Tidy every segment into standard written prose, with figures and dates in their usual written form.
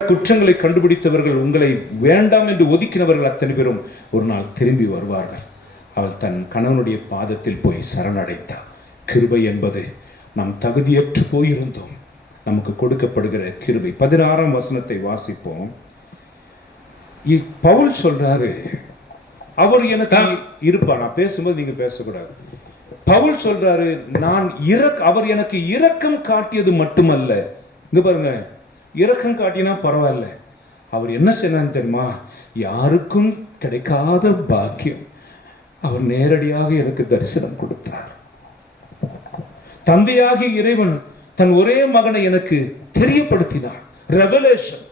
குற்றங்களை கண்டுபிடித்தவர்கள், உங்களை வேண்டாம் என்று ஒதுக்கினவர்கள் அத்தனை பேரும் ஒரு நாள் திரும்பி வருவார்கள். அவள் தன் கணவனுடைய பாதத்தில் போய் சரணடைத்தாள். கிருபை என்பது நாம் தகுதியற்று போயிருந்தோம், நமக்கு கொடுக்கப்படுகிற கிருபை. 16ஆம் வசனத்தை வாசிப்போம். பவுல் சொல்றாரு, அவர் எனக்கு இருப்பா, நான் பேசும்போது நீங்க பேசக்கூடாது. பவுல் சொல்றாரு, அவர் எனக்கு இரக்கம் காட்டியது மட்டுமல்ல. இங்க பாருங்க, இரக்கம் காட்டினா பரவாயில்ல, அவர் என்ன செய்யறான்னு தெரியுமா? யாருக்கும் கிடைக்காத பாக்கியம், அவர் நேரடியாக எனக்கு தரிசனம் கொடுத்தார். தந்தையாகிய இறைவன் தன் ஒரே மகனை எனக்கு தெரியப்படுத்தினார். ரெவலேஷன்.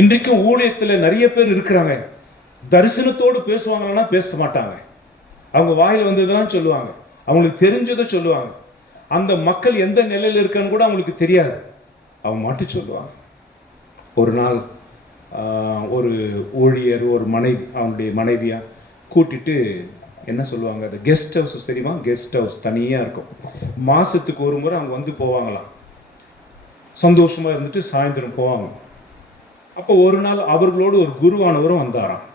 இன்றைக்கும் ஊழியத்தில் நிறைய பேர் இருக்கிறாங்க, தரிசனத்தோடு பேசுவாங்கன்னா பேச மாட்டாங்க. அவங்க வாயில் வந்ததுதான் சொல்லுவாங்க, அவங்களுக்கு தெரிஞ்சதை சொல்லுவாங்க. அந்த மக்கள் எந்த நிலையில் இருக்கான்னு கூட அவங்களுக்கு தெரியாது, அவங்க மட்டும் சொல்லுவாங்க. ஒரு நாள் ஒரு ஊழியர் ஒரு அவனுடைய மனைவியா கூட்டிட்டு என்ன சொல்லுவாங்க, அது கெஸ்ட் ஹவுஸ் தெரியுமா? கெஸ்ட் ஹவுஸ் தனியாக இருக்கும். மாதத்துக்கு ஒரு முறை அவங்க வந்து போவாங்களாம், சந்தோஷமாக இருந்துட்டு சாயந்தரம் போவாங்க. அப்போ ஒரு நாள் அவர்களோடு ஒரு குருவானவரும் வந்தாராம்.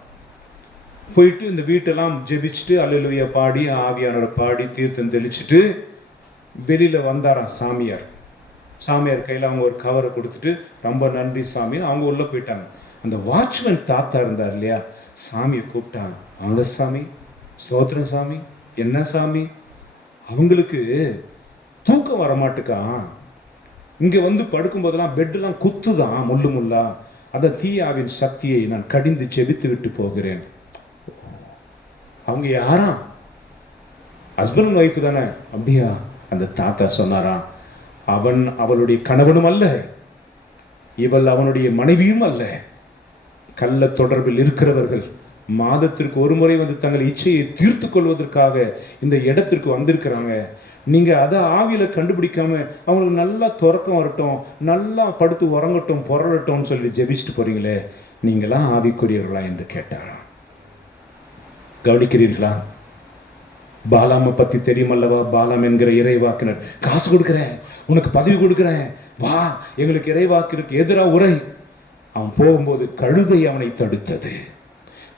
போயிட்டு இந்த வீட்டெல்லாம் ஜெபிச்சுட்டு அல்லேலூயா பாடி ஆவியானோட பாடி தீர்த்தம் தெளிச்சுட்டு வெளியில் வந்தாராம் சாமியார். சாமியார் கையில் அவங்க ஒரு கவரை கொடுத்துட்டு ரொம்ப நன்றி சாமின்னு அவங்க உள்ளே போயிட்டாங்க. அந்த வாட்ச்மேன் தாத்தா இருந்தார் இல்லையா, சாமியை கூப்பிட்டாங்க. வாங்க சாமி, ஸ்தோத்திரம் சாமி. என்ன சாமி? அவங்களுக்கு தூக்கம் வரமாட்டுக்கா, இங்கே வந்து படுக்கும்போதெல்லாம் பெட்டெல்லாம் குத்துதான் முள்ளு முள்ளா, அந்த தீயாவின் சக்தியை நான் கடிந்து செபித்து விட்டு போகிறேன். அவங்க யாரா? ஹஸ்பண்ட் அண்ட் ஒய்ஃப் தானே? அப்படியா? அந்த தாத்தா சொன்னாராம், அவன் அவளுடைய கணவனும் அல்ல, இவள் அவனுடைய மனைவியும் அல்ல. கள்ள தொடர்பில் இருக்கிறவர்கள் மாதத்திற்கு ஒரு முறை வந்து தங்கள் இச்சையை தீர்த்து கொள்வதற்காக இந்த இடத்திற்கு வந்திருக்கிறாங்க. நீங்கள் அதை ஆவியில் கண்டுபிடிக்காம அவங்களுக்கு நல்லா துறக்கம் வரட்டும், நல்லா படுத்து உறங்கட்டும், புரளட்டும்னு சொல்லி ஜெபிச்சுட்டு போறீங்களே, நீங்களாம் ஆவிக்குரியவர்களா என்று கேட்டாராம். கவனிக்கிறீர்களா? பாலாமை பற்றி தெரியுமல்லவா? பாலாம் என்கிற இறைவாக்கினர், காசு கொடுக்குறேன், உனக்கு பதவி கொடுக்குறேன், வா எங்களுக்கு இறைவாக்கிற்கு எதிராக உரை. அவன் போகும்போது கழுதை அவனை தடுத்தது.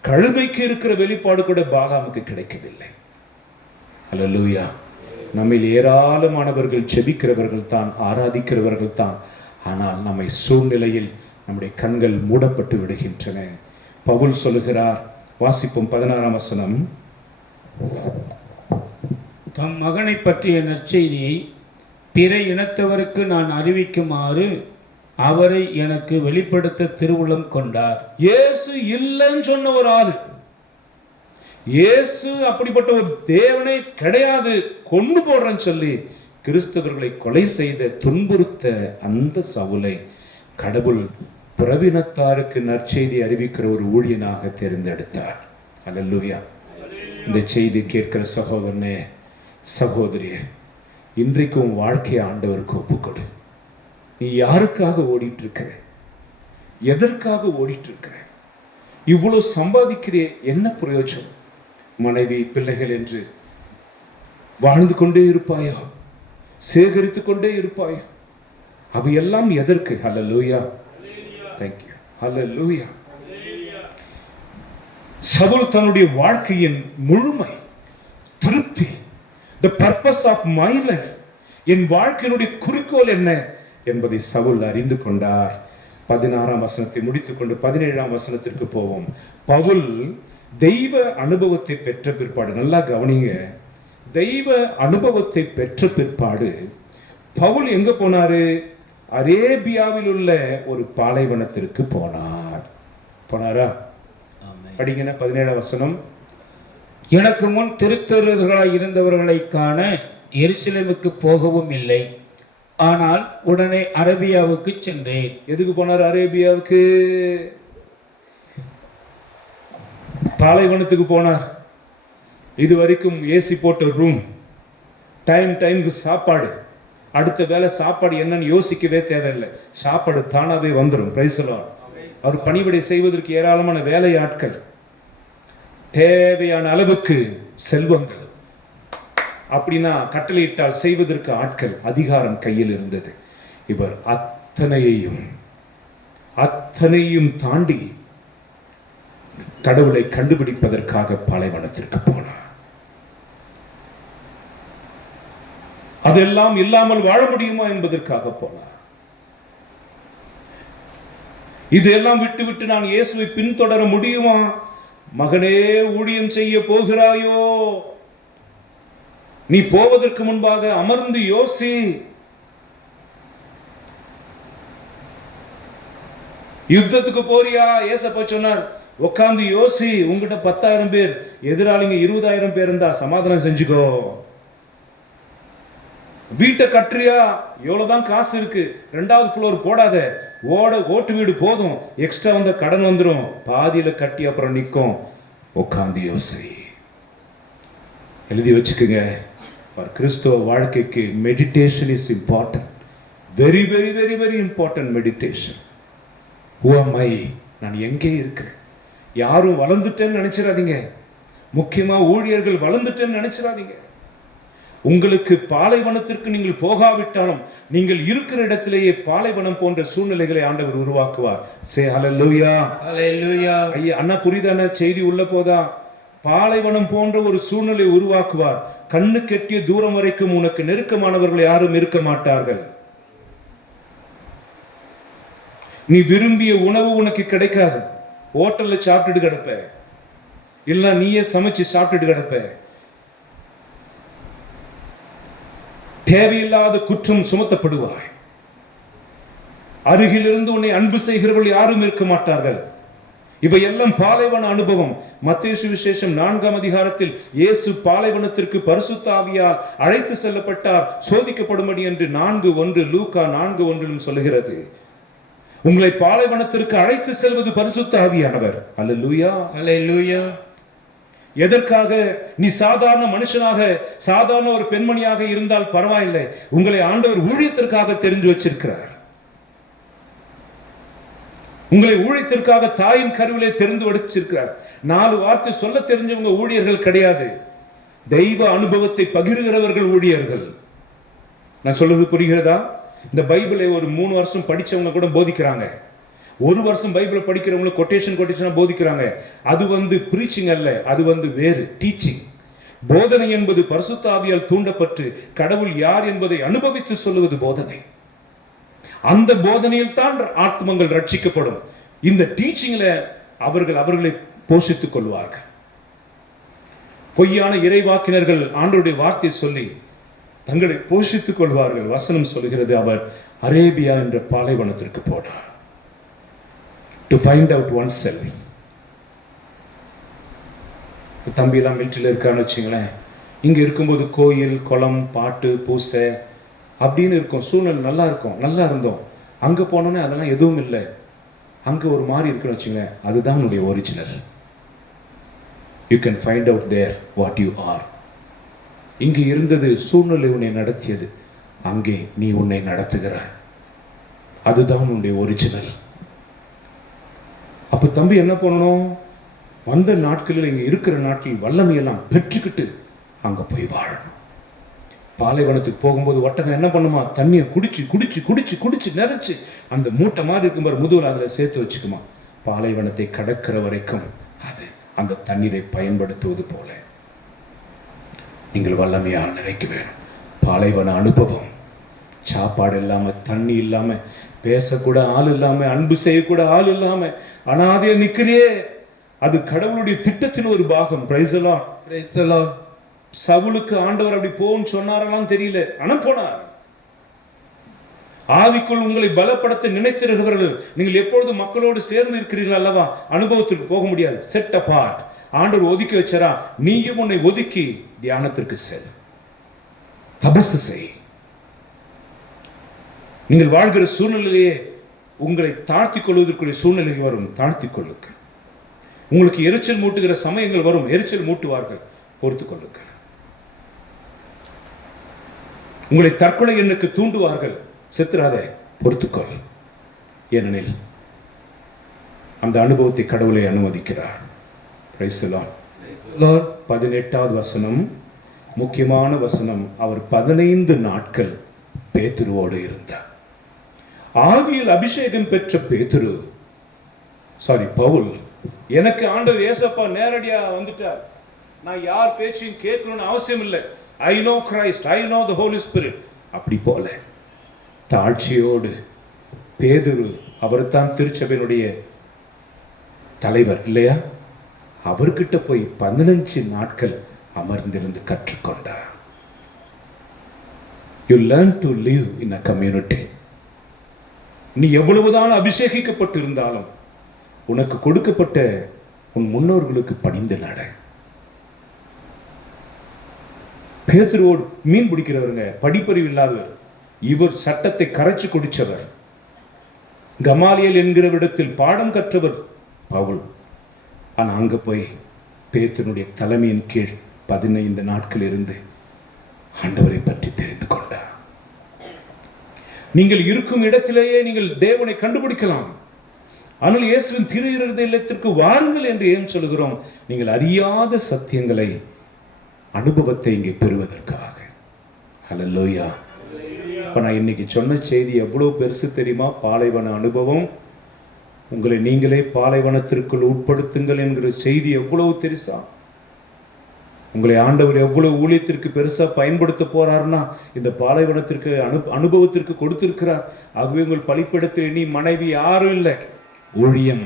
கழுதைக்கு இருக்கிற வெளிப்பாடு கூட பாலாமுக்கு கிடைக்கவில்லை. அல்லேலூயா. நம்மில் ஏராளமானவர்கள் செபிக்கிறவர்கள் தான், ஆராதிக்கிறவர்கள் தான், ஆனால் நம்மை சூழ்நிலையில் நம்முடைய கண்கள் மூடப்பட்டு விடுகின்றன. பவுல் சொல்லுகிறார், வாசிப்போம் 16ஆம் வசனம். தம் மகனை பற்றிய நற்செய்தியை பிற இனத்தவருக்கு நான் அறிவிக்குமாறு அவரை எனக்கு வெளிப்படுத்த திருவுளம் கொண்டார். இயேசு இல்லைன்னு சொன்ன ஒரு ஆளு, இயேசு அப்படிப்பட்ட ஒரு தேவனே கிடையாது, கொண்டு போடுறேன்னு சொல்லி கிறிஸ்தவர்களை கொலை செய்த துன்புறுத்த அந்த சவுலை கடவுள் பிறவினத்தாருக்கு நற்செய்தி அறிவிக்கிற ஒரு ஊழியனாக தேர்ந்தெடுத்தார். அல்லேலூயா. இந்த செய்தி கேட்கிற சகோதரனே, சகோதரியே, இன்றைக்கும் வாழ்க்கையை ஆண்டவருக்கு ஒப்புக்கொடு. நீ யாருக்காக ஓடிட்டு இருக்கிற? எதற்காக ஓடிட்டு இருக்கிற? இவ்வளவு சம்பாதிக்கிறே, என்ன பிரயோஜனம்? மனைவி பிள்ளைகள் என்று வாழ்ந்து கொண்டே இருப்பாயா? சேகரித்து கொண்டே இருப்பாயா? அவையெல்லாம் எதற்கு? ஹல்லேலூயா. Thank you. ஹல்லேலூயா. சவுல் தன்னுடைய வாழ்க்கையின் முழுமை, திருப்தி, the purpose of my life, என் வாழ்க்கையினுடைய குறிக்கோள் என்ன என்பதை சவுல் அறிந்து கொண்டார். 16ஆம் வசனத்தை முடித்துக்கொண்டு 17ஆம் வசனத்திற்கு போவோம். பவுல் தெய்வ அனுபவத்தை பெற்ற பிற்பாடு, நல்லா கவனிங்க, தெய்வ அனுபவத்தை பெற்ற பிற்பாடு பவுல் எங்க போனாரு? அரேபியாவில் உள்ள ஒரு பாலைவனத்திற்கு போனாரா? படிங்க 17ஆம் வசனம். எனக்கு முன் திருத்தருவர்களாய் இருந்தவர்களை காண எருசலேமுக்கு போகவும் இல்லை, ஆனால் உடனே அரேபியாவுக்கு சென்றேன். எதுக்கு போனார் அரேபியாவுக்கு? பாலைவனத்துக்கு போனார். இது வரைக்கும் ஏசி போட்ட ரூம், டைமுக்கு சாப்பாடு, அடுத்த வேலை சாப்பாடு என்னன்னு யோசிக்கவே தேவையில்லை, சாப்பாடு தானாவே வந்துடும். Praise the Lord. அவர் பணிவிடை செய்வதற்கு ஏராளமான வேலை ஆட்கள், தேவையான அளவுக்கு செல்வங்கள், அப்படின்னா கட்டளையிட்டால் செய்வதற்கு ஆட்கள், அதிகாரம் கையில் இருந்தது. இவர் அத்தனையையும் அத்தனையும் தாண்டி கடவுளை கண்டுபிடிப்பதற்காக பாலைவனத்திற்கு போனார். அதெல்லாம் இல்லாமல் வாழ முடியுமா என்பதற்காக போனார். இதெல்லாம் விட்டு நான் இயேசுவை பின்தொடர முடியுமா? மகனே, ஊழியம் செய்ய போகிறாயோ? நீ போவதற்கு முன்பாக அமர்ந்து யோசி. யுத்தத்துக்கு போறியா? ஏசப்பா சொன்னார், உட்கார்ந்து யோசி. உங்ககிட்ட 10,000 பேர், எதிராளிங்க 20,000 பேர் இருந்தா சமாதானம் செஞ்சுக்கோ. வீட்டை கட்டுறியா? எவ்வளவுதான் காசு இருக்கு, 2வது ஃப்ளோர் போடாத. ஓட்டு வீடு போதும், எக்ஸ்ட்ரா வந்த கடன் வந்துடும், பாதியில கட்டி அப்புறம் நிற்கும். உட்கார்ந்து யோசி. எழுதி வச்சுக்கோங்க. கிறிஸ்துவ வாழ்க்கைக்கு meditation is important. Very very very very important meditation. Who am I? நான் எங்கே இருக்கிறேன்? யாரும் வளர்ந்துட்டேன்னு நினைச்சிடாதீங்க. முக்கியமா ஊழியர்கள் வளர்ந்துட்டேன்னு நினைச்சிடாதீங்க. உங்களுக்கு பாலைவனத்திற்கு நீங்கள் போகாவிட்டாலும் நீங்கள் இருக்கிற இடத்திலேயே பாலைவனம் போன்ற சூழ்நிலைகளை ஆண்டவர் உருவாக்குவார். சே ஹல்லேலூயா. ஹல்லேலூயா. ஐயா, அண்ணா புரியுதான செய்தி? உள்ள போதா? பாலைவனம் போன்ற ஒரு சூழ்நிலை உருவாக்குவார். கண்ணு கெட்டிய தூரம் வரைக்கும் உனக்கு நெருக்கமானவர்கள் யாரும் இருக்க மாட்டார்கள். நீ விரும்பிய உணவு உனக்கு கிடைக்காது. ஹோட்டல்ல சாப்பிட்டுட்டு கிடப்ப, இல்ல நீயே சமைச்சு சாப்பிட்டுட்டு கிடப்ப. தேவையில்லாத குற்றம் சுமத்தப்படுவாய். அருகிலிருந்து உன்னை அன்பு செய்கிறவர்கள் யாரும் இருக்க மாட்டார்கள். இவையெல்லாம் பாலைவன அனுபவம். மத்தேயு சுவிசேஷம் 4ஆம் அதிகாரத்தில் இயேசு பாலைவனத்திற்கு பரிசுத்த ஆவியால் அழைத்து செல்லப்பட்டார் சோதிக்கப்படும்படி என்று 4:1 லூக்கா 4:1 சொல்லுகிறது. உங்களை பாலைவனத்திற்கு அழைத்து செல்வது பரிசுத்த ஆவியானவர். அல்லேலூயா. ஹல்லேலூயா. எதற்காக? நீ சாதாரண மனுஷனாக, சாதாரண ஒரு பெண்மணியாக இருந்தால் பரவாயில்லை. உங்களை ஆண்டவர் ஊழியத்திற்காக தெரிஞ்சு வச்சிருக்கிறார். உங்களை ஊழியத்திற்காக தாயின் கருவிலே தெரிந்து வச்சிருக்கிறார். 4 வார்த்தை சொல்ல தெரிஞ்சவங்க ஊழியர்கள் கிடையாது. தெய்வ அனுபவத்தை பகிர்கிறவர்கள் ஊழியர்கள். நான் சொல்றது புரிகிறதா? இந்த பைபிளை ஒரு 3 வருஷம் படிச்சவங்க கூட போதிக்கிறாங்க. 1 வருஷம் பைபிளை படிக்கிறவங்க கொட்டேஷனா போதிக்கிறாங்க. அது பிரீச்சிங் அல்ல, அது வேறு டீச்சிங். போதனை என்பது பரிசுத்த ஆவியால் தூண்டப்பட்டு கடவுள் யார் என்பதை அனுபவித்து சொல்லுவது போதனை. அந்த போதனையில் தான் ஆத்மங்கள் ரட்சிக்கப்படும். இந்த டீச்சிங்ல அவர்களை போஷித்துக் கொள்வார்கள். பொய்யான இறைவாக்கினர்கள் ஆண்டவருடைய வார்த்தை சொல்லி தங்களை போஷித்துக் கொள்வார்கள். வசனம் சொல்கிறது, அவர் அரேபியா என்ற பாலைவனத்திற்கு போனார். To find out oneself. தம்பி எல்லாம் மிலிட்டரியில் இருக்கான்னு வச்சுங்களேன். இங்கே இருக்கும்போது கோயில், குளம், பாட்டு, பூசை அப்படின்னு இருக்கும். சூழ்நிலை நல்லா இருக்கும், நல்லா இருந்தோம். அங்கே போனோன்னே அதெல்லாம் எதுவும் இல்லை. அங்கே ஒரு மாதிரி இருக்குன்னு வச்சுங்களேன். அதுதான் உன்னுடைய original. You can find out there what you are. இங்கே இருந்தது சூழ்நிலை உன்னை நடத்தியது, அங்கே நீ உன்னை நடத்துகிறாய். அதுதான் உன்னுடைய ஒரிஜினல். அப்போ தம்பி என்ன பண்ணணும்? வந்த நாட்களில், இங்கே இருக்கிற நாட்களில் வல்லமையெல்லாம் பெற்றுக்கிட்டு அங்கே போய் வாழணும். பாலைவனத்துக்கு போகும்போது ஒட்டகம் என்ன பண்ணுமா? தண்ணியை குடிச்சு குடிச்சு குடிச்சு குடிச்சு நிறைச்சு அந்த மூட்டை மாதிரி இருக்கும்போது முதுகில் அதில் சேர்த்து வச்சுக்குமா. பாலைவனத்தை கடக்கிற வரைக்கும் அது அந்த தண்ணீரை பயன்படுத்துவது போல நீங்கள் வல்லமையால் நிறைக்க வேணும். பாலைவன அனுபவம். சாப்பாடு இல்லாமல், தண்ணி இல்லாமல், பேசக்கூட ஆள் இல்லாமல், அன்பு செய்யக்கூட ஆள் இல்லாமல் அனாதையா நிற்கிறியே, அது கடவுளுடைய திட்டத்தின் ஒரு பாகம். Praise the Lord. Praise the Lord. சவுலுக்கு ஆண்டவர் அப்படி போன்னு சொன்னாரெல்லாம் தெரியல, அனுப்பினார். ஆவிக்குள் உங்களை பலப்படுத்த நினைத்திருக்கிறவர்கள் நீங்கள் எப்பொழுது மக்களோடு சேர்ந்து இருக்கிறீர்கள் அல்லவா, அனுபவத்திற்கு போக முடியாது. Set apart. ஆண்டவர் ஒதுக்கி வச்சாரா, நீயும் உன்னை ஒதுக்கி தியானத்திற்கு செல், தபசு செய். நீங்கள் வாழ்கிற சூழ்நிலையிலேயே உங்களை தாழ்த்தி கொள்வதற்குரிய சூழ்நிலைகள் வரும், தாழ்த்தி கொள்ளுங்கள். உங்களுக்கு எரிச்சல் மூட்டுகிற சமயங்கள் வரும், எரிச்சல் மூட்டுவார்கள், பொறுத்துக் கொள்ளுங்கள். உங்களை தற்கொலை எண்ணுக்கு தூண்டுவார்கள், செத்துறாதே, பொறுத்துக்கொள். ஏனெனில் அந்த அனுபவத்தை கடவுளை அனுமதிக்கிறார். Praise the Lord. 18வது வசனம் முக்கியமான வசனம். அவர் 15 நாட்கள் பேதுருவோடு இருந்தார். ஆவியில் அபிஷேகம் பெற்ற பவுல், எனக்கு ஆண்டவர் இயேசப்பா நேரடியா வந்துட்டார், நான் யார் பேச்சையும் கேட்கணும்னு அவசியம் இல்லை, I know Christ, I know the Holy Spirit. அப்படி போல தாழ்ச்சியோடு பேதுரு, அவர் தான் திருச்சபையினுடைய தலைவர் இல்லையா, அவர்கிட்ட போய் 15 நாட்கள் அமர்ந்திருந்து கற்றுக்கொண்டார். You learn to live in a community. நீ எவ்வளவுதான் அபிஷேகிக்கப்பட்டு இருந்தாலும் உனக்கு கொடுக்கப்பட்ட உன் முன்னோர்களுக்கு பணிந்து நட. பேதுருவோடு மீன் பிடிக்கிறவருங்க, படிப்பறிவு இல்லாதவர், இவர் சட்டத்தை கரைச்சு குடிச்சவர், கமாலியல் என்கிறவரிடத்தில் பாடம் கற்றவர் பவுல். ஆனா அங்க போய் பேதுருடைய தலைமையின் கீழ் 15 நாட்கள் இருந்து ஆண்டவரை பற்றி தெரிந்து கொண்டார். நீங்கள் இருக்கும் இடத்திலேயே நீங்கள் தேவனை கண்டுபிடிக்கலாம். ஆனால் இயேசுவின் திரு இல்லத்திற்கு வாருங்கள் என்று ஏன் சொல்கிறோம்? நீங்கள் அறியாத சத்தியங்களை, அனுபவத்தை இங்கே பெறுவதற்காக. ஹல்லேலூயா. இப்ப நான் இன்னைக்கு சொன்ன செய்தி எவ்வளவு பெருசு தெரியுமா? பாலைவன அனுபவம். உங்களை நீங்களே பாலைவனத்திற்குள் உட்படுத்துங்கள் என்கிற செய்தி எவ்வளவு பெருசா. உங்களை ஆண்டவர் எவ்வளவு ஊழியத்திற்கு பெருசா பயன்படுத்த போறாருன்னா இந்த பாலைவனத்திற்கு அனுபவத்திற்கு கொடுத்திருக்கிறார். ஆகவே உங்கள் பலிப்பிடத்தில் இனி மனைவி யாரும் இல்லை, ஊழியம்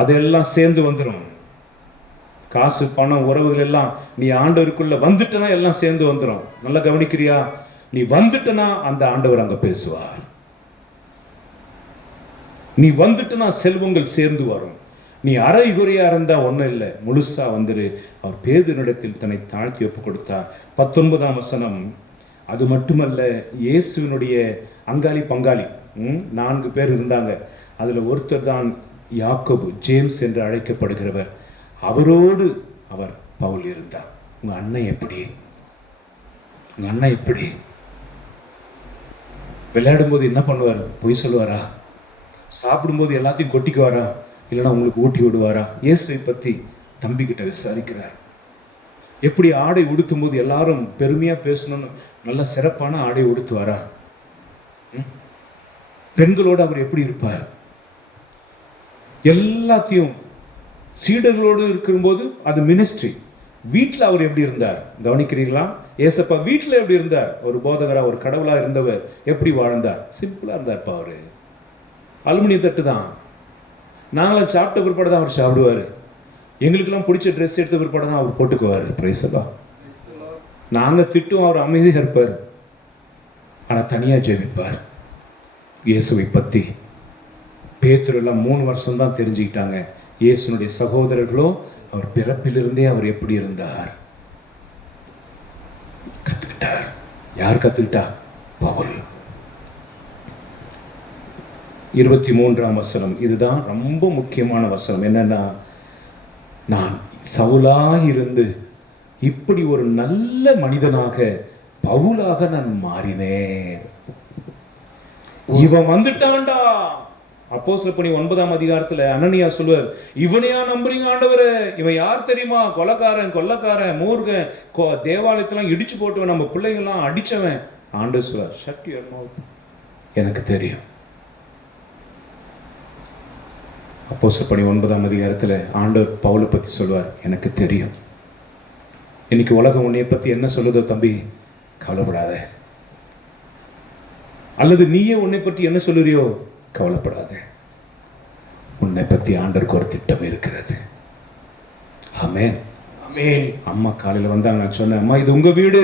அதெல்லாம் சேர்ந்து வந்துடும். காசு பணம் உறவுகள் எல்லாம் நீ ஆண்டவருக்குள்ள வந்துட்டனா எல்லாம் சேர்ந்து வந்துடும். நல்லா கவனிக்கிறியா? நீ வந்துட்டனா அந்த ஆண்டவர் அங்க பேசுவார். நீ வந்துட்டனா செல்வங்கள் சேர்ந்து வரும். நீ அரை குறையா இருந்தா ஒன்றும் இல்லை, முழுசா வந்துரு. அவர் பேதுருவினிடத்தில் தன்னை தாழ்த்தி ஒப்பு கொடுத்தார். 19ஆம் வசனம். அது மட்டுமல்ல, இயேசுவினுடைய அங்காளி பங்காளி 4 பேர் இருந்தாங்க. அதுல ஒருத்தர் தான் யாக்கோபு, ஜேம்ஸ் என்று அழைக்கப்படுகிறவர். அவரோடு அவர் பவுல் இருந்தார். உங்க அண்ணன் எப்படி? உங்க அண்ணன் எப்படி? விளையாடும் போது என்ன பண்ணுவார்? பொய் சொல்லுவாரா? சாப்பிடும்போது எல்லாத்தையும் கொட்டிக்குவாரா? இல்லைன்னா உங்களுக்கு ஊட்டி விடுவாரா? இயேசுவை பற்றி தம்பிக்கிட்ட விசாரிக்கிறார். எப்படி ஆடை உடுத்தும் போது எல்லாரும் பெருமையா பேசணும்னு நல்ல சிறப்பான ஆடை உடுத்துவாரா? பெண்களோடு அவர் எப்படி இருப்பார்? எல்லாத்தையும் சீடர்களோடு இருக்கும்போது அது மினிஸ்ட்ரி. வீட்டில் அவர் எப்படி இருந்தார் கவனிக்கிறீங்களா? ஏசப்பா வீட்டில் எப்படி இருந்தார்? ஒரு போதகரா, ஒரு கடவுளா இருந்தவர் எப்படி வாழ்ந்தார்? சிம்பிளா இருந்தார்ப்பா. அவரு அலுமினிய தட்டு தான். நாங்களாம் சாப்பிட்ட பிற்பாடு தான் அவர் சாப்பிடுவார். எங்களுக்கெல்லாம் பிடிச்ச ட்ரெஸ் எடுத்த பிற்பாடு தான் அவர் போட்டுக்குவார். பிரைசலா. நாங்கள் திட்டும், அவர் அமைதியாக இருப்பார். ஆனால் தனியாக ஜெபிப்பார். இயேசுவை பற்றி பேதுரு எல்லாம் 3 வருஷம் தான் தெரிஞ்சுக்கிட்டாங்க. இயேசுனுடைய சகோதரர்களோ அவர் பிறப்பிலிருந்தே அவர் எப்படி இருந்தார் கத்துக்கிட்டார். யார் கத்துக்கிட்டா? பவுல். 23ஆம் வசனம். இதுதான் ரொம்ப முக்கியமான வசனம். என்னன்னா, நான் சவுலாக இருந்து இப்படி ஒரு நல்ல மனிதனாக பவுலாக நான் மாறினேன். இவன் வந்துட்டான்டா. அப்போஸ்தலர் பணி 9ஆம் அதிகாரத்துல அனனியா சொல்வார், இவனையா நம்புறீங்க ஆண்டவரே? இவன் யார் தெரியுமா? கொலைக்காரன், கொள்ளக்காரன், மூர்கன், தேவாலயத்தெல்லாம் இடிச்சு போட்டுவன், நம்ம பிள்ளைங்கள்லாம் அடிச்சவன். ஆண்டவர் சொல்வார், ஷட் யுவர் மவுத். எனக்கு தெரியும். அப்போஸ்தலர் பணி 9ஆம் அதிகாரத்துல ஆண்டவர் பவுலை பத்தி சொல்வார், எனக்கு தெரியும். இன்னைக்கு உலகம் உன்னைய பத்தி என்ன சொல்லுதோ தம்பி, கவலைப்படாத. அல்லது நீயே உன்னை பற்றி என்ன சொல்லுறியோ, கவலைப்படாத. உன்னை பத்தி ஆண்டவருக்கு ஒரு திட்டம் இருக்கிறது. ஆமென், ஆமென். அம்மா காலையில் வந்தாங்க. நான் சொன்னேன், அம்மா இது உங்க வீடு,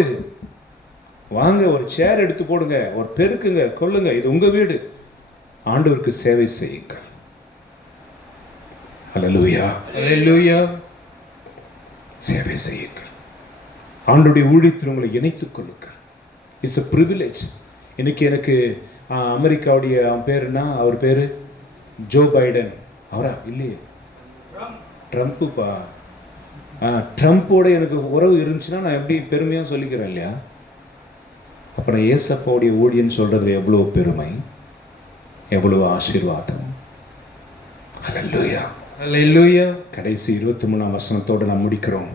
வாங்க ஒரு சேர் எடுத்து போடுங்க, ஒரு பெருக்குங்க, கொள்ளுங்க, இது உங்க வீடு, ஆண்டவருக்கு சேவை செய்யுங்கள். ஹல்லேலூயா, ஹல்லேலூயா. சேவை செய்யுங்கள். ஆண்டவருடைய ஊழியத்தில் உங்களை இணைத்துக் கொள்ளுங்கள். It's a privilege. இன்னைக்கு எனக்கு அமெரிக்காவுடைய பேருன்னா, அவர் பேரு ஜோ பைடன். அவரா? இல்லையே, ட்ரம்ப்புப்பா. ட்ரம்ப்போட எனக்கு உறவு இருந்துச்சுன்னா நான் எப்படி பெருமையாக சொல்லிக்கிறேன் இல்லையா? அப்புறம் ஏசப்பாவுடைய ஊழியன்னு சொல்றதுல எவ்வளோ பெருமை, எவ்வளோ ஆசீர்வாதம். ஹல்லேலூயா, ஹல்லேலூயா. கடைசி 23ஆம் வசனத்தோடு நாம் முடிக்கிறோம்.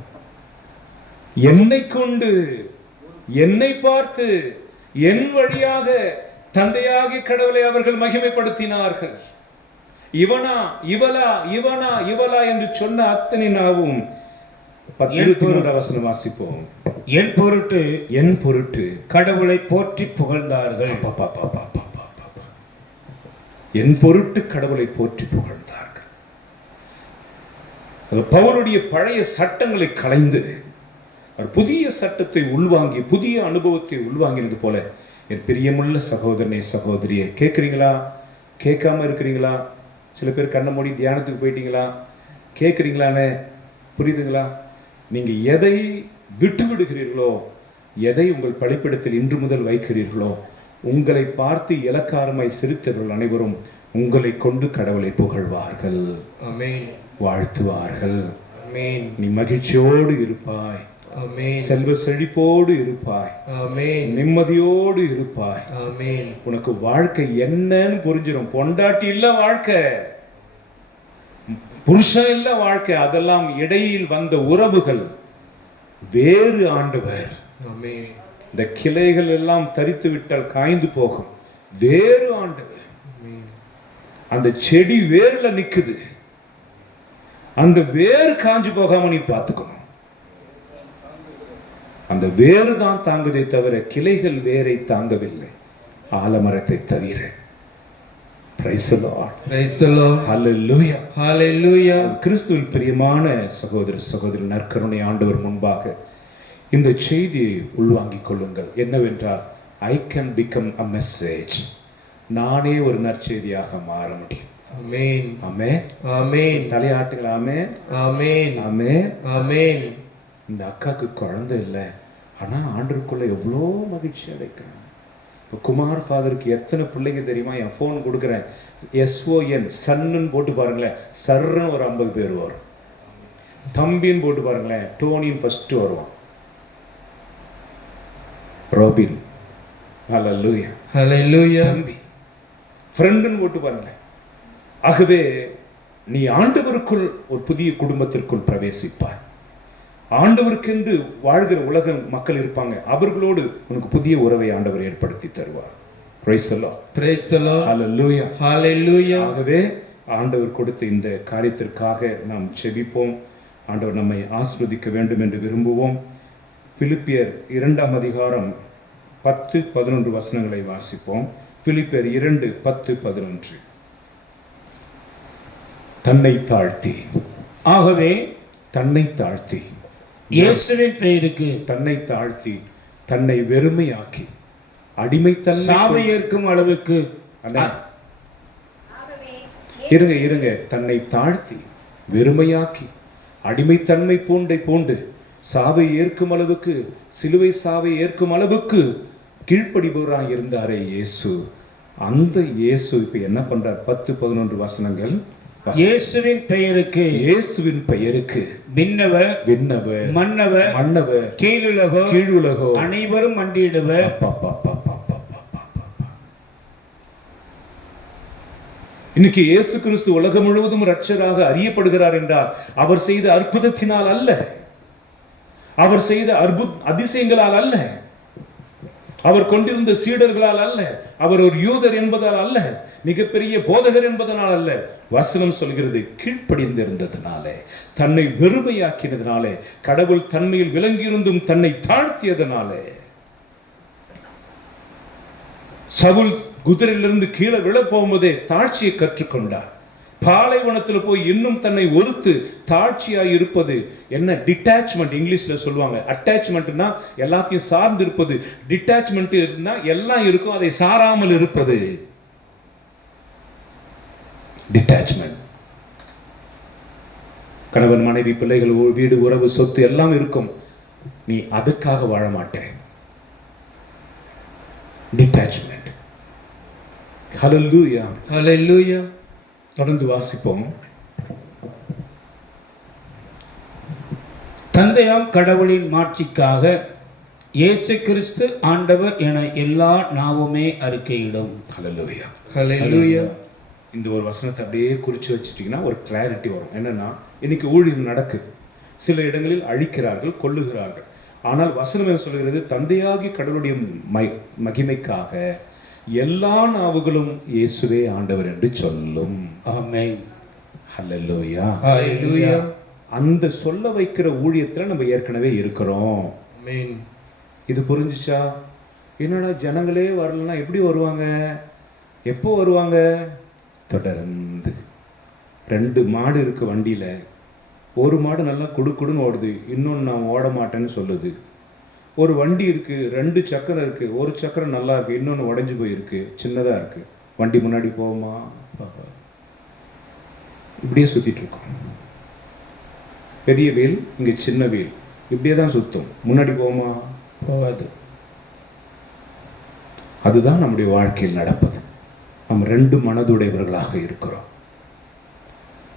என்னை கொண்டு, என்னை பார்த்து, என் வழியாக தந்தையாகிய கடவுளை அவர்கள் மகிமைப்படுத்தினார்கள். இவனா இவளா இவனா இவளா என்று சொன்ன அத்தனை நாவும் 23 வசனம் வாசிப்போம். என் பொருட்டு கடவுளை போற்றி புகழ்ந்தார்கள். என் பொருட்டு கடவுளை போற்றி புகழ்ந்தார்கள். பவுலுடைய பழைய சட்டங்களை களைந்து அவர் புதிய சட்டத்தை உள்வாங்கி புதிய அனுபவத்தை உள்வாங்கினது போல என் பிரியமுள்ள சகோதரனே சகோதரியே, கேட்குறீங்களா? கேட்காம இருக்கிறீங்களா? சில பேர் கண்ணை மூடி தியானத்துக்கு போயிட்டீங்களா? கேட்குறீங்களான்னு புரியுதுங்களா? நீங்கள் எதை விட்டு விடுகிறீர்களோ, எதை உங்கள் பழிப்பிடத்தில் இன்று முதல் வைக்கிறீர்களோ, உங்களை பார்த்து இலக்காரமாய் சிரித்தவர்கள் அனைவரும் உங்களை கொண்டு கடவுளை புகழ்வார்கள், வாழ்த்துவார்கள். நீ மகிழ்ச்சியோடு இருப்பாய், செல்வ செழிப்போடு இருப்பாய், நிம்மதியோடு இருப்பாய். உனக்கு வாழ்க்கை என்னன்னு புரிஞ்சிடும். பொண்டாட்டி இல்ல வாழ்க்கை, புருஷன் இல்ல வாழ்க்கை, அதெல்லாம் இடையில் வந்த உறவுகள். வேறு ஆண்டவர். இந்த கிளைகள் எல்லாம் தரித்து விட்டால் காய்ந்து போகும். வேறு ஆண்டவர். அந்த செடி வேர்ல நிக்குது, அந்த வேர் காஞ்சு போகாம நீ பார்த்துக்கணும். அந்த வேறு தான் தாங்குதே தவிர கிளைகள் வேரை தாங்கவில்லை, ஆலமரத்தை தவிர. Praise the Lord. Praise the Lord. Hallelujah. Hallelujah. கிறிஸ்துவில் பிரியமான சகோதர சகோதரி, நற்கருணை ஆண்டவர் முன்பாக இந்த செய்தியை உள்வாங்கிக் கொள்ளுங்கள். என்னவென்றால், I can become a message. நானே ஒரு நற்செய்தியாக மாற முடியும். ஆமென். ஆமென். ஆமென். தலையாட்டுங்கள். ஆமென். ஆமென். ஆமென். ஆமென். இந்த அக்காவுக்கு குழந்தை இல்லை, ஆனால் ஆண்டவருக்குள்ள எவ்வளோ மகிழ்ச்சி அடைக்கிறாங்க. இப்போ குமார் ஃபாதருக்கு எத்தனை பிள்ளைங்க தெரியுமா? என் ஃபோன் கொடுக்குறேன், SON சன்னுன்னு போட்டு பாருங்களேன், சர்ன்னு ஒரு 50 பேர் வரும். தம்பின்னு போட்டு பாருங்களேன், டோனின்னு ஃபஸ்ட்டு வருவான். ரோபின், ஹல்லேலூயா, ஹல்லேலூயா. தம்பி. ஃப்ரெண்டுன்னு போட்டு பாருங்களேன். ஆகவே நீ ஆண்டவருக்குள் ஒரு புதிய குடும்பத்திற்குள் பிரவேசிப்பாய். ஆண்டவருக்கென்று வாழ்கிற உலக மக்கள் இருப்பாங்க, அவர்களோடு உனக்கு புதிய உறவை ஆண்டவர் ஏற்படுத்தி தருவார். Praise the Lord. Praise the Lord. Hallelujah. Hallelujah. ஆகவே ஆண்டவர் கொடுத்த இந்த காரியத்திற்காக நாம் செபிப்போம். ஆண்டவர் நம்மை ஆசீர்வதிக்க வேண்டும் என்று விரும்புவோம். பிலிப்பியர் 2ஆம் அதிகாரம் 10-11 வசனங்களை வாசிப்போம். பிலிப்பியர் 2:10-11. தன்னை தாழ்த்தி, ஆகவே தன்னை தாழ்த்தி, இயேசுவின் பெயருக்கு தன்னை தாழ்த்தி, தன்னை வெறுமையாக்கி, அடிமைத்தன்மை சாவை ஏற்கும் அளவுக்கு. இருங்க, தன்னை தாழ்த்தி வெறுமையாக்கி அடிமைத்தன்மை பூண்டு சாவை ஏற்கும் அளவுக்கு, சிலுவை சாவை ஏற்கும் அளவுக்கு கீழ்ப்படிபவராக இருந்தாரே இயேசு. அந்த இயேசு இப்ப என்ன பண்றார்? 10-11 வசனங்கள். இயேசுவின் பெயருக்கு, இயேசுவின் பெயருக்கு விண்ணவர் விண்ணவர், மன்னவர் மன்னவர், கீழுலகோ கீழுலகோ அனைவரும் மண்டியிடுவர். இன்னைக்கு இயேசு கிறிஸ்து உலகம் முழுவதும் இரட்சகராக அறியப்படுகிறார் என்றால் அவர் செய்த அற்புதத்தினால் அல்ல, அவர் செய்த அதிசயங்களால் அல்ல, அவர் கொண்டிருந்த சீடர்களால் அல்ல, அவர் ஒரு யூதர் என்பதால் அல்ல, மிகப்பெரிய போதகர் என்பதனால் அல்ல. வசனம் சொல்கிறது, கீழ்ப்படிந்திருந்ததினாலே, தன்னை வெறுமையாக்கினதினாலே, கடவுள் தன்மையில் விளங்கியிருந்தும் தன்னை தாழ்த்தியதனாலே. சவுல் குதிரையிலிருந்து கீழே விழ போகும்போதே தாட்சியை கற்றுக்கொண்டார். பாலைவனத்தில் போய் இன்னும் தன்னை ஒருத்து தாட்சியாய் இருப்பது என்ன? டிட்டாச்மெண்ட். இங்கிலீஷ்ல சொல்லுவாங்க. அட்டாச்மெண்ட்னா எல்லாத்தையும் சார்ந்து இருப்பது, டிட்டாச்மெண்ட் இருந்தா எல்லாம் இருக்கும், அதை சாராமல் இருப்பது டிட்டாச்மெண்ட். கணவன் மனைவி பிள்ளைகள் வீடு உறவு சொத்து எல்லாம் இருக்கும், நீ அதுக்காக வாழ மாட்டே. டிட்டாச்மெண்ட். ஹல்லேலூயா. ஹல்லேலூயா. தொடர்ந்து வாசிப்போம். தந்தையாம் கடவுளின் மாட்சிக்காக இயேசு கிறிஸ்து ஆண்டவர் என எல்லா நாவுமே அறிக்கையிடும். ஹல்லேலூயா. ஹல்லேலூயா. இந்த ஒரு வசனத்தை அப்படியே குறித்து வச்சுட்டிங்கன்னா ஒரு கிளாரிட்டி வரும். என்னன்னா, இன்னைக்கு ஊழியம் நடக்குது, சில இடங்களில் அழிக்கிறார்கள், கொல்லுகிறார்கள். ஆனால் வசனம் என்ன சொல்கிறது? தந்தையாகி கடவுளுடைய மகிமைக்காக எல்லா நாவுகளும் இயேசுவே ஆண்டவர் என்று சொல்லும். ஆமென். ஹல்லேலூயா. Hallelujah. அந்த சொல்ல வைக்கிற ஊழியத்துல நம்ம ஏற்கனவே இருக்கிறோம். Amen. இது புரிஞ்சுச்சா? என்னடா ஜனங்களே வரலன்னா எப்படி வருவாங்க? எப்போ வருவாங்க? தொடர்ந்து 2 மாடு இருக்கு வண்டியில. ஒரு மாடு நல்லா குடுக்குடுன்னு ஓடுது, இன்னொன்று நான் ஓட மாட்டேன்னு சொல்லுது. ஒரு வண்டி இருக்கு, 2 சக்கரம் இருக்கு, ஒரு சக்கரம் நல்லா இருக்கு, இன்னொன்று உடைஞ்சு போயிருக்கு, சின்னதா இருக்கு. வண்டி முன்னாடி போகுமா? இப்படியே சுத்திட்டு இருக்கோம். பெரிய வீல், இங்க சின்ன வீல், இப்படியே தான் சுத்தும். முன்னாடி போகுமா? போகாது. அதுதான் நம்முடைய வாழ்க்கையில் நடப்பது. நாம் 2 மனதுடையவர்களாக இருக்கிறோம்.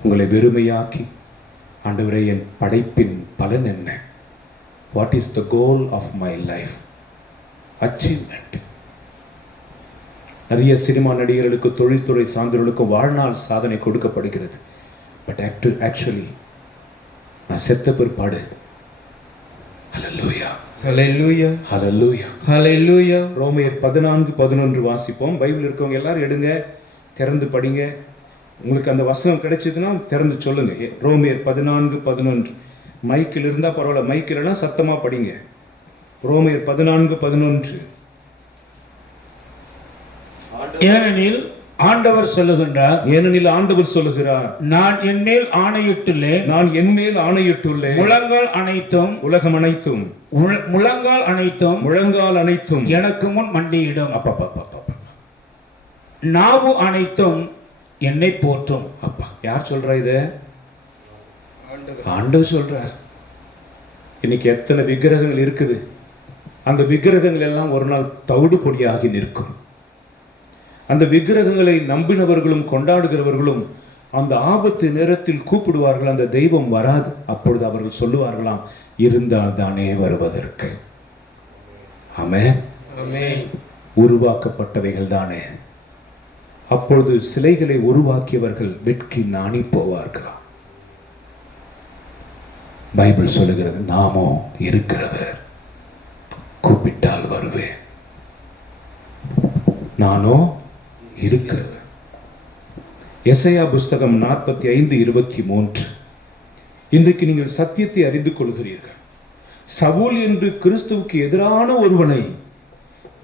உங்களை வெறுமையாக்கி, ஆண்டவரே என் படைப்பின் பலன் என்ன? What is the goal of my life? Achievement. நிறைய சினிமா நடிகர்களுக்கு, தொழில்துறை சார்ந்தவர்களுக்கு வாழ்நாள் சாதனை கொடுக்கப்படுகிறது. பட் ஆக்சுவலி நான் செத்த பிற்பாடு, ஹல்லேலூயா, Hallelujah. ஹல்லேலூயா. Hallelujah. ரோமையர் 14:11 வாசிப்போம். பைபிள் இருக்கவங்க எல்லாரும் எடுங்க, திறந்து படிங்க. உங்களுக்கு அந்த வசனம் கிடைச்சதுன்னா திறந்து சொல்லுங்க. ரோமையர் 14:11. மைக்கில் இருந்தால் பரவாயில்ல, மைக் இல்லைன்னா சத்தமாக படிங்க. ரோமையர் 14:11. ஏனெனில் ஆண்டவர் சொல்லுகின்றார், ஏனெனில் ஆண்டவர் சொல்லுகிறார், நான் என்மேல் ஆணையிட்டுள்ளேன், நான் என்மேல் ஆணையிட்டுள்ளேன், முழங்கால் அனைத்தும், உலகம் அனைத்தும், முழங்கால் அனைத்தும் முழங்கால் அனைத்தும் எனக்கு முன் மண்டியிடும், அப்பா நாவு அனைத்தும் என்னை போற்றும். அப்பா. யார் சொல்றா இத? ஆண்டவர் சொல்றார். இன்னைக்கு எத்தனை விக்கிரகங்கள் இருக்குது. அந்த விக்கிரகங்கள் எல்லாம் ஒரு நாள் தவிடு பொடியாகி நிற்கும். அந்த விக்கிரகங்களை நம்பினவர்களும் கொண்டாடுகிறவர்களும் அந்த ஆபத்து நேரத்தில் கூப்பிடுவார்கள், அந்த தெய்வம் வராது. அப்பொழுது அவர்கள் சொல்லுவார்களாம், இருந்தால் தானே வருவதற்கு. ஆமென். Amen. உருவாக்கப்பட்டவைகள் தானே. அப்பொழுது சிலைகளை உருவாக்கியவர்கள் வெட்கி நாணி போவார்களாம். பைபிள் சொல்லுகிறது, நாமோ இருக்கிறவர், கூப்பிட்டால் வருவேன், நானோ இருக்கிறவர். எசையா புஸ்தகம் 45:23. இன்றைக்கு நீங்கள் சத்தியத்தை அறிந்து கொள்கிறீர்கள். சவுல் என்று கிறிஸ்துவுக்கு எதிரான ஒருவனை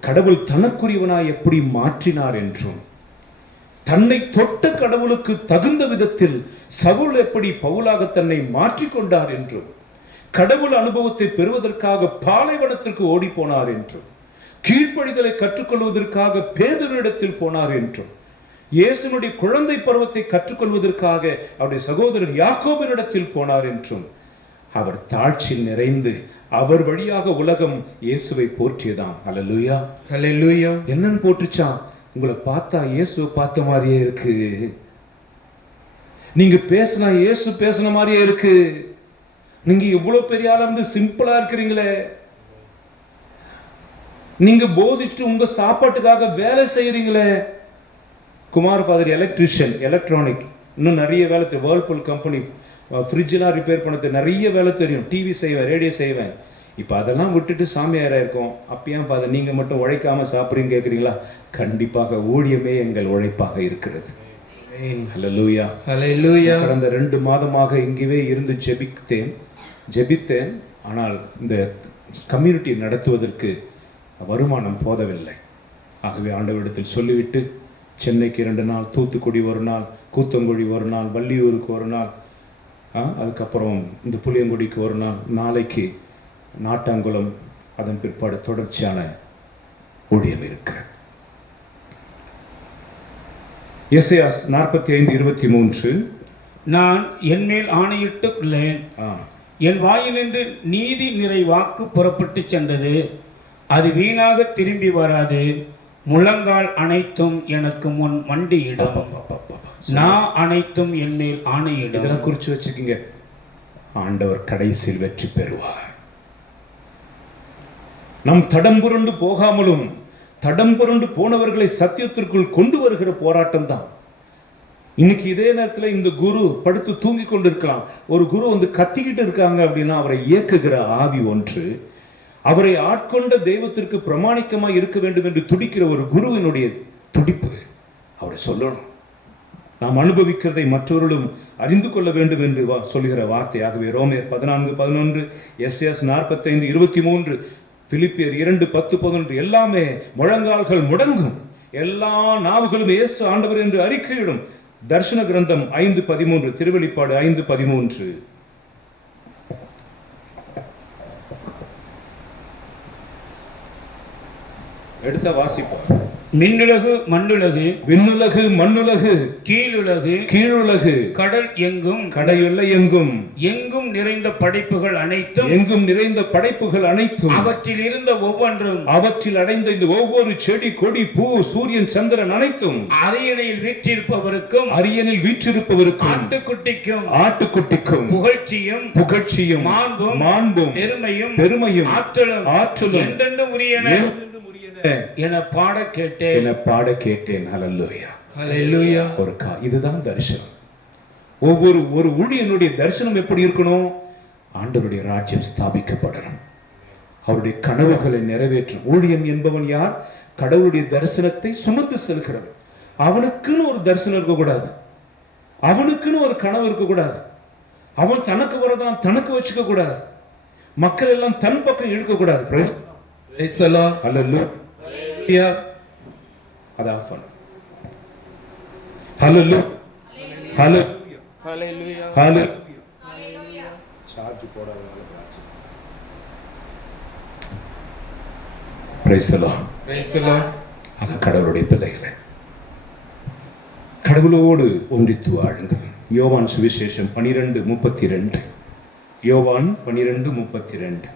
கடவுள் தனக்குரியவனாய் எப்படி மாற்றினார் என்றும், தன்னை தொட்ட கடவுளுக்கு தகுந்த விதத்தில் சவுல் எப்படி பவுலாக தன்னை மாற்றிக்கொண்டார் என்றும், கடவுள் அனுபவத்தை பெறுவதற்காக பாலைவனத்திற்கு ஓடி போனார் என்றும், கீழ்ப்படிதலை கற்றுக்கொள்வதற்காக பேதுருவிடத்தில் போனார் என்றும், இயேசுனுடைய குழந்தை பருவத்தை கற்றுக்கொள்வதற்காக அவருடைய சகோதரர் யாக்கோபினிடத்தில் போனார் என்றும், அவர் தாழ்ச்சி நிறைந்து அவர் வழியாக உலகம் இயேசுவை போற்றியதாம். ஹல்லேலூயா. Hallelujah. என்னன்னு போட்டுச்சான்? உங்களை பார்த்தா இயேசுவை பார்த்த மாதிரியே இருக்கு, நீங்க பேசினா இயேசு பேசின மாதிரியே இருக்கு, நீங்க இவ்வளவு பெரிய ஆளா இருந்து சிம்பிளா இருக்கிறீங்களே, நீங்க போதிச்சுட்டு உங்க சாப்பாட்டுக்காக வேலை செய்யறீங்களே. குமார் ஃபாதர் எலக்ட்ரிஷியன், எலக்ட்ரானிக், இன்னும் நிறைய வேலை தெரியும். வேர்ல்பூல் கம்பெனி ஃப்ரிட்ஜெலாம் ரிப்பேர் பண்ண நிறைய வேலை தெரியும். டிவி செய்வேன், ரேடியோ செய்வேன். இப்போ அதெல்லாம் விட்டுட்டு சாமியாராக இருக்கோம். அப்பயும் ஃபாதர் நீங்கள் மட்டும் உழைக்காமல் சாப்பிட்றீங்க கேட்குறீங்களா? கண்டிப்பாக ஊழியமே எங்கள் உழைப்பாக இருக்கிறது. ஹல்லேலூயா. Hallelujah. கடந்த 2 மாதமாக இங்கேயே இருந்து ஜெபித்தேன். ஆனால் இந்த கம்யூனிட்டி நடத்துவதற்கு வருமானம் போதவில்லை. ஆகவே ஆண்டவரிடத்தில் சொல்லிவிட்டு சென்னைக்கு 2 நாள், தூத்துக்குடி 1 நாள், கூத்தங்குழி 1 நாள், வள்ளியூருக்கு 1 நாள், அதுக்கப்புறம் இந்த புளியங்குடிக்கு 1 நாள், நாளைக்கு நாட்டாங்குளம், அதன் பிற்பாடு தொடர்ச்சியான ஊழியம் இருக்கிறது. எசேயா 45:23. நான் என்மேல் ஆணையிட்டுள்ளேன், என் வாயினின்று நீதி நிறை வாக்கு புறப்பட்டு சென்றது, அது வீணாக திரும்பி வராது, முழங்கால் அனைத்தும் எனக்கு முன் மண்டியிடும், நான் அனைத்தும் என்மேல் ஆணையிடும். இதெல்லாம் குறித்து வச்சுக்கோங்க. ஆண்டவர் கடைசியில் வெற்றி பெறுவார். நம் தடம்புரண்டு போகாமலும் தடம்புரண்டு போனவர்களை சத்தியத்திற்குள் கொண்டு வருகிற போராட்டம் தான். இன்னைக்கு இதே நேரத்தில் இந்த குரு படுத்து தூங்கி கொண்டு இருக்கலாம். ஒரு குரு வந்து கத்திக்கிட்டு இருக்காங்க அப்படின்னா அவரை இயக்குகிற ஆவி ஒன்று, அவரை ஆட்கொண்ட தெய்வத்திற்கு பிரமாணிக்கமாக இருக்க வேண்டும் என்று துடிக்கிற ஒரு குருவினுடைய துடிப்பு. அவரை சொல்லணும், நாம் அனுபவிக்கிறதை மற்றவர்களும் அறிந்து கொள்ள வேண்டும் என்று சொல்லுகிற வார்த்தையாகவே ரோமேயர் 14:11, எஸ்ஐயாஸ் 45:23, பிலிப்பியர் 2:10-11 எல்லாமே முழங்கால்கள் முடங்கும், எல்லா நாவுகளும் இயேசு ஆண்டவர் என்று அறிக்கையிடும். தர்சன கிரந்தம் 5:13, திருவெளிப்பாடு 5:13. எடுத்த வாசிப்போம். மின்னுலகு மண்ணுலகு, விண்ணுலகு மண்ணுலகு, கீழுலகு கீழுலகு, கடல் எங்கும், கடையுள்ள எங்கும், எங்கும் நிறைந்த படைப்புகள் அனைத்தும், எங்கும் நிறைந்த படைப்புகள் அனைத்தும், அவற்றில் இருந்த ஒவ்வொன்றும், அவற்றில் அடைந்த இந்த ஒவ்வொரு செடி கொடி பூ சூரியன் சந்திரன் அனைத்தும், அரியணையில் வீற்றிருப்பவருக்கும், அரியணில் வீற்றிருப்பவருக்கும், ஆட்டுக்குட்டிக்கும், ஆட்டுக்குட்டிக்கும் புகழ்ச்சியும், புகழ்ச்சியும், மாண்பும், மாண்பும், பெருமையும், பெருமையும், ஆற்றலும், ஆற்றலும் என்றென்றும் உரியன என பாட கேட்டேன். ஹல்லேலூயா, ஹல்லேலூயா. இதுதான் தரிசனம். ஒரு ஊழியனுடைய தரிசனம் எப்படி இருக்கணும்? ஆண்டவருடைய ராஜ்யம் ஸ்தாபிக்கப்படணும், அவருடைய கனவுகளை நிறைவேற்றும். ஊழியன் என்பவன் யார்? கடவுளுடைய தரிசனத்தை சுமந்து செல்கிறவன். அவனுக்குன்னு ஒரு தரிசனம் இருக்கக்கூடாது, அவனுக்குன்னு ஒரு கனவு இருக்கக்கூடாது. அவன் தனக்கு வரதான் தனக்கு வச்சுக்க கூடாது, மக்கள் எல்லாம் தன் பக்கம் இழுக்கக்கூடாது. Praise the Lord. ஹல்லேலூயா. அதான் ஃபன். ஹல்லேலூயா, ஹல்லேலூயா, Hallelujah. ஹல்லேலூயா. சார்ஜ் போடாதனால பிரச்சனை. Praise the Lord. Praise the Lord. ஆக கடவுளுடைய பிள்ளைகளே, கடவுளோடு ஒன்றித்து வாழுங்கள். யோவான் சுவிசேஷம் 12:32. யோவான் 12:32.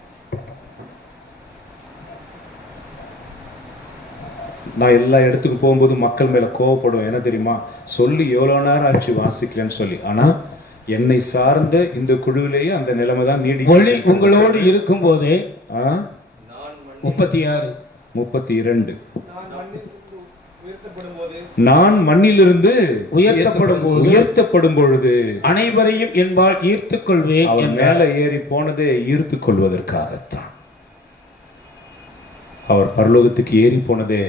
நான் எல்லா இடத்துக்கு போகும்போது மக்கள் மேலே கோவப்படுவேன். என்ன தெரியுமா? சொல்லி எவ்வளோ நேரம் ஆச்சு வாசிக்கலன்னு சொல்லி. ஆனால் என்னை சார்ந்த இந்த குழுவிலேயே அந்த நிலைமை தான் ஒளி உங்களோடு இருக்கும் போதே. 32. நான் மண்ணிலிருந்து உயர்த்தப்படும் பொழுது அனைவரையும் என்பால் ஈர்த்துக் கொள்வேன். அவன் மேலே ஏறி போனதே ஈர்த்து கொள்வதற்காகத்தான். அவர் பரலோகத்துக்கு ஏறி போனதே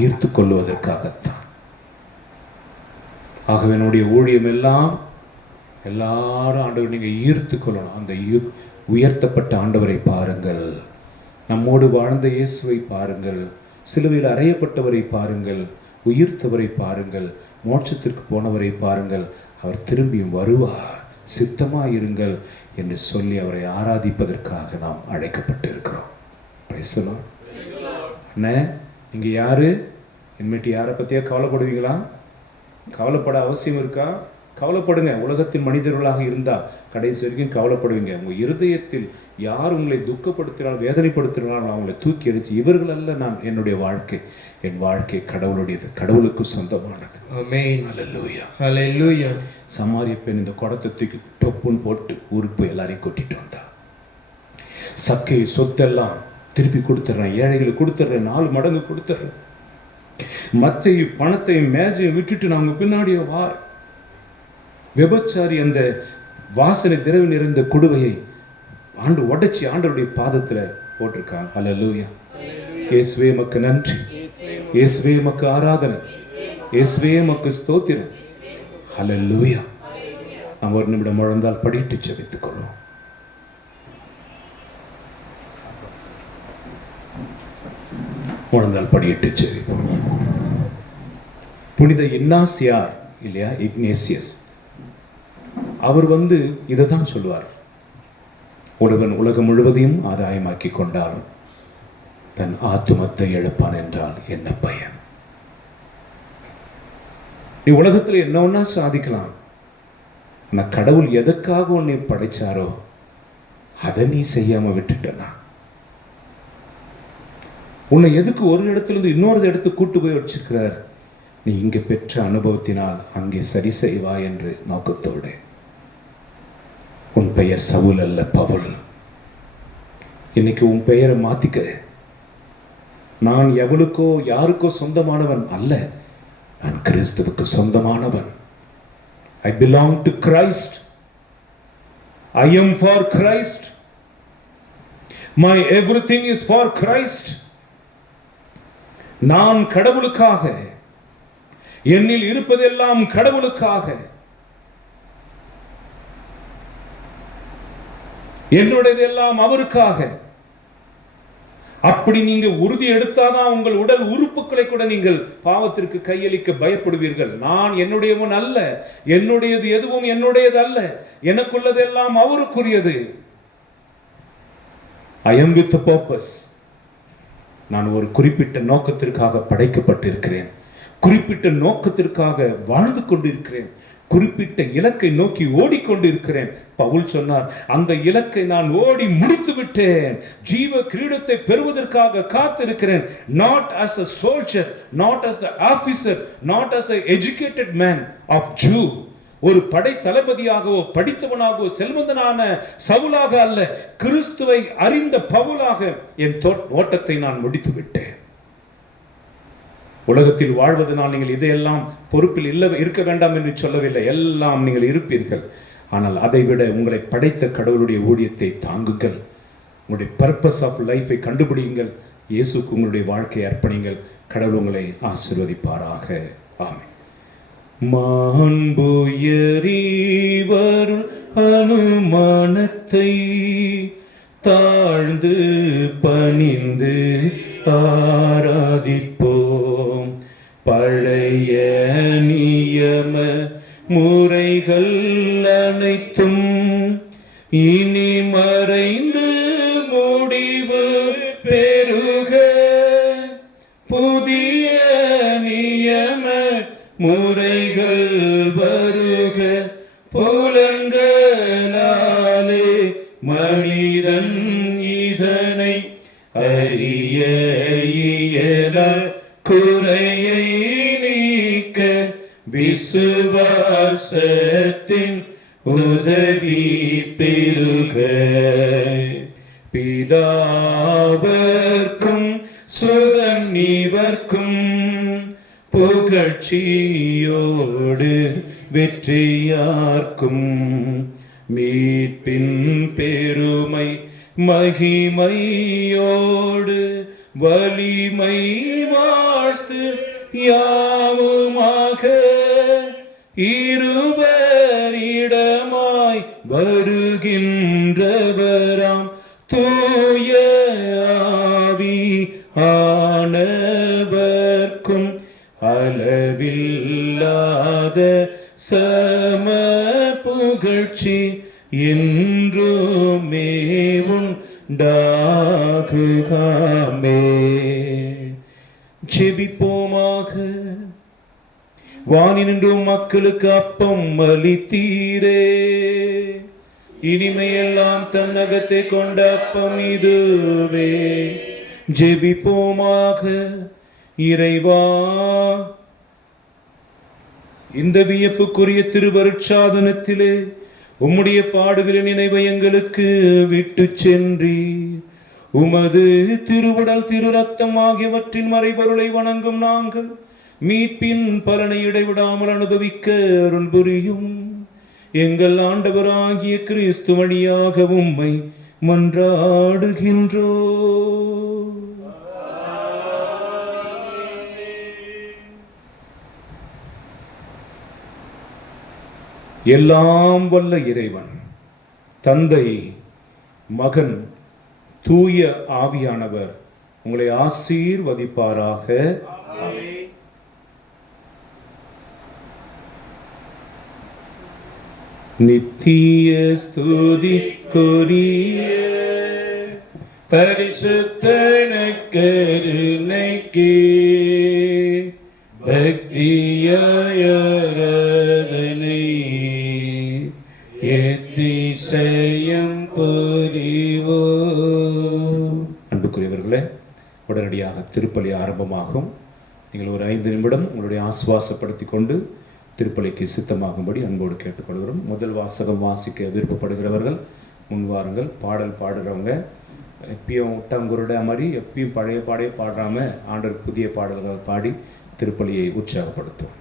ஈர்த்து கொள்வதற்காகத்தான். ஆகவே என்னுடைய ஊழியம் எல்லாம் எல்லாரும் ஆண்டவர் நீங்கள் ஈர்த்து கொள்ளணும். அந்த உயர்த்தப்பட்ட ஆண்டவரை பாருங்கள், நம்மோடு வாழ்ந்த இயேசுவை பாருங்கள், சிலுவையில் அறையப்பட்டவரை பாருங்கள், உயிர்த்தவரை பாருங்கள், மோட்சத்திற்கு போனவரை பாருங்கள். அவர் திரும்பியும் வருவார், சித்தமாயிருங்கள் என்று சொல்லி அவரை ஆராதிப்பதற்காக நாம் அழைக்கப்பட்டு இருக்கிறோம். Praise the Lord. அண்ணே, நீங்கள் யார்? இனிமேட்டு யாரை பற்றியா கவலைப்படுவீங்களா? கவலைப்பட அவசியம் இருக்கா? கவலைப்படுங்க. உலகத்தின் மனிதர்களாக இருந்தால் கடைசி வரைக்கும் கவலைப்படுவீங்க. உங்கள் இருதயத்தில் யார் உங்களை துக்கப்படுத்தினாலும் வேதனைப்படுத்தினாலும் அவங்களை தூக்கி அடித்து, இவர்கள் அல்ல நான், என்னுடைய வாழ்க்கை, என் வாழ்க்கை கடவுளுடையது, கடவுளுக்கு சொந்தமானது. ஆமென். ஹல்லேலூயா, ஹல்லேலூயா. சமாரிய பெண் இந்த குடத்தை தூக்கி டொப்புன்னு போட்டு ஊருக்கு போய் எல்லாரையும் கூட்டிட்டு வந்தா. சக்கை சொத்தெல்லாம் திருப்பி கொடுத்துட்றேன், ஏழைகளுக்கு கொடுத்துட்றேன், 4 மடங்கு கொடுத்துட்றேன். மத்தையும் பணத்தையும் மேஜையும் விட்டுட்டு நாங்கள் பின்னாடியே வார். விபச்சாரி அந்த வாசனை திரவி நிறைந்த குடுவையை உடைச்சி ஆண்டவருடைய பாதத்தில் போட்டிருக்காங்க. ஹல்லேலூயா. இயேசுவே மக்கு நன்றி, இயேசுவே மக்கு ஆராதனை, இயேசுவே மக்கு ஸ்தோத்திரம். ஹல்லேலூயா. நாம் ஒரு நிமிடம் முழந்தால் படிட்டு ஜெபித்துக் கொள்வோம். முழந்தால் படியிட்டு ஜெபிப்போம். புனித இன்னாசியார் இல்லையா, இக்னேசியஸ், அவர் இதை தான் சொல்லுவார். ஒருவன் உலகம் முழுவதையும் ஆதாயமாக்கி கொண்டாலும் தன் ஆத்துமத்தை இழப்பான் என்றால் என்ன பயன்? நீ உலகத்தில் என்ன ஒன்னா சாதிக்கலாம், ஆனால் கடவுள் எதற்காக உன்னை படைச்சாரோ அதை நீ செய்யாம விட்டுட்டனா? உன்னை எதுக்கு ஒரு இடத்துலேருந்து இன்னொரு இடத்துக்கு கூட்டு போய் வச்சிருக்கிறார்? நீ இங்கே பெற்ற அனுபவத்தினால் அங்கே சரி செய்வா என்று நோக்கத்தோடு. உன் பெயர் சவுல் அல்ல, பவுல். இன்னைக்கு உன் பெயரை மாத்திக்க. நான் எவனுக்கோ யாருக்கோ சொந்தமானவன் அல்ல, நான் கிறிஸ்துவுக்கு சொந்தமானவன். I belong to Christ. I am for Christ. My everything is for Christ. நான் கடவுளுக்காக, என்னில் இருப்பதெல்லாம் கடவுளுக்காக, என்னுடையதெல்லாம் அவருக்காக. அப்படி நீங்க உறுதி எடுத்தாதான் உங்கள் உடல் உறுப்புகளை கூட நீங்கள் பாவத்திற்கு கையளிக்க பயப்படுவீர்கள். நான் என்னுடையவன் அல்ல, என்னுடையது எதுவும் என்னுடையது அல்ல, எனக்குள்ளதெல்லாம் அவருக்குரியது. I am with a purpose. நான் ஒரு குறிப்பிட்ட நோக்கத்திற்காக படைக்கப்பட்டிருக்கிறேன், குறிப்பிட்ட நோக்கத்திற்காக வாழ்ந்து கொண்டிருக்கிறேன், குறிப்பிட்ட இலக்கை நோக்கி ஓடிக்கொண்டிருக்கிறேன். பவுல் சொன்னார், அந்த இலக்கை நான் ஓடி முடித்து விட்டேன், ஜீவ கிரீடத்தை பெறுவதற்காக காத்திருக்கிறேன். Not as a soldier, not as the officer, not as a educated man of Jew. ஒரு படை தளபதியாகவோ படித்தவனாகவோ செல்வந்தனான சவுலாக அல்ல, கிறிஸ்துவை அறிந்த பவுலாக என் ஓட்டத்தை நான் முடித்து விட்டேன். உலகத்தில் வாழ்வதனால் நீங்கள் இதையெல்லாம் பொறுப்பில் இருக்க வேண்டாம் என்று சொல்லவில்லை, எல்லாம் நீங்கள் இருப்பீர்கள். ஆனால் அதைவிட உங்களை படைத்த கடவுளுடைய ஊழியத்தை தாங்குங்கள், உங்களுடைய பர்பஸ் ஆஃப் லைஃபை கண்டுபிடியுங்கள், இயேசுக்கு உங்களுடைய வாழ்க்கையை அர்ப்பணிங்கள். கடவுள் உங்களை ஆசீர்வதிப்பாராக. ஆமென். மாண்புயரிவருள் அனுமானத்தை தாழ்ந்து பணிந்து ஆராதிப்போம். பழைய நியம முறைகள் அனைத்தும் இனி மறைந்து முடிவு பெறுக. புதிய நியம முறைகள் வருக. புலன்களாலே மனிதன் இதனை அறிய இயல. குறையை நீக்க விசுவாசத்தின் உதவி பெறுக. பிதாவர்க்கும் சுதன் இவர்க்கும் புகழ்ச்சியோடு வெற்றியார்க்கும் மீட்பின் பெருமை மகிமையோடு வலிமை வாழ்த்து யாவுமாக. இருவரிடமாய் வருகின்றவராம் தூய ஆவி ஆனவர்க்கும் அளவில்லாத சம புகழ்ச்சி என்றுமே உண்டாகுகாமே. ஜெபிப்போமாக. வானினின்றும் மக்களுக்கு அப்பம் அளித்தீரே, இனிமையெல்லாம் தன்னகத்தை கொண்ட அப்பம் இதுவே. ஜெபிப்போமாக. இறைவா, இந்த வியப்புக்குரிய திருவருட்சாதனத்திலே உம்முடைய பாடுகளின் நினைவை எங்களுக்கு விட்டு சென்றீர். உமது திருவுடல் திரு ரத்தம் ஆகியவற்றின் மறைபொருளை வணங்கும் நாங்கள் மீட்பின் பலனை இடைவிடாமல் அனுபவிக்க அருள் புரியும். எங்கள் ஆண்டவராகிய கிறிஸ்து வழியாக உம்மை மன்றாடுகின்றோ. எல்லாம் வல்ல இறைவன் தந்தை, மகன், தூய ஆவியானவர் உங்களை ஆசீர்வதிப்பாராக. நித்திய ஸ்துதிக்குரிய பரிசுத்த கருணைக்கு பக்தியாயரதனை எத்திசையம் புரிவோ. அன்புக்குரியவர்களே, உடனடியாக திருப்பலி ஆரம்பமாகும். நீங்கள் ஒரு 5 நிமிடம் உங்களுடைய ஆசுவாசப்படுத்தி கொண்டு திருப்பலிக்கு சித்தமாகும்படி அன்போடு கேட்டுக்கொள்கிறோம். முதல் வாசகம் வாசிக்க விருப்பப்படுகிறவர்கள் முன்வாருங்கள். பாடல் பாடுறவங்க எப்பயும் ஒட்டாங்குருட மாதிரி எப்பயும் பழைய பாடே பாடாமல் ஆண்டவர் புதிய பாடல்கள் பாடி திருப்பலியை உற்சாகப்படுத்தும்.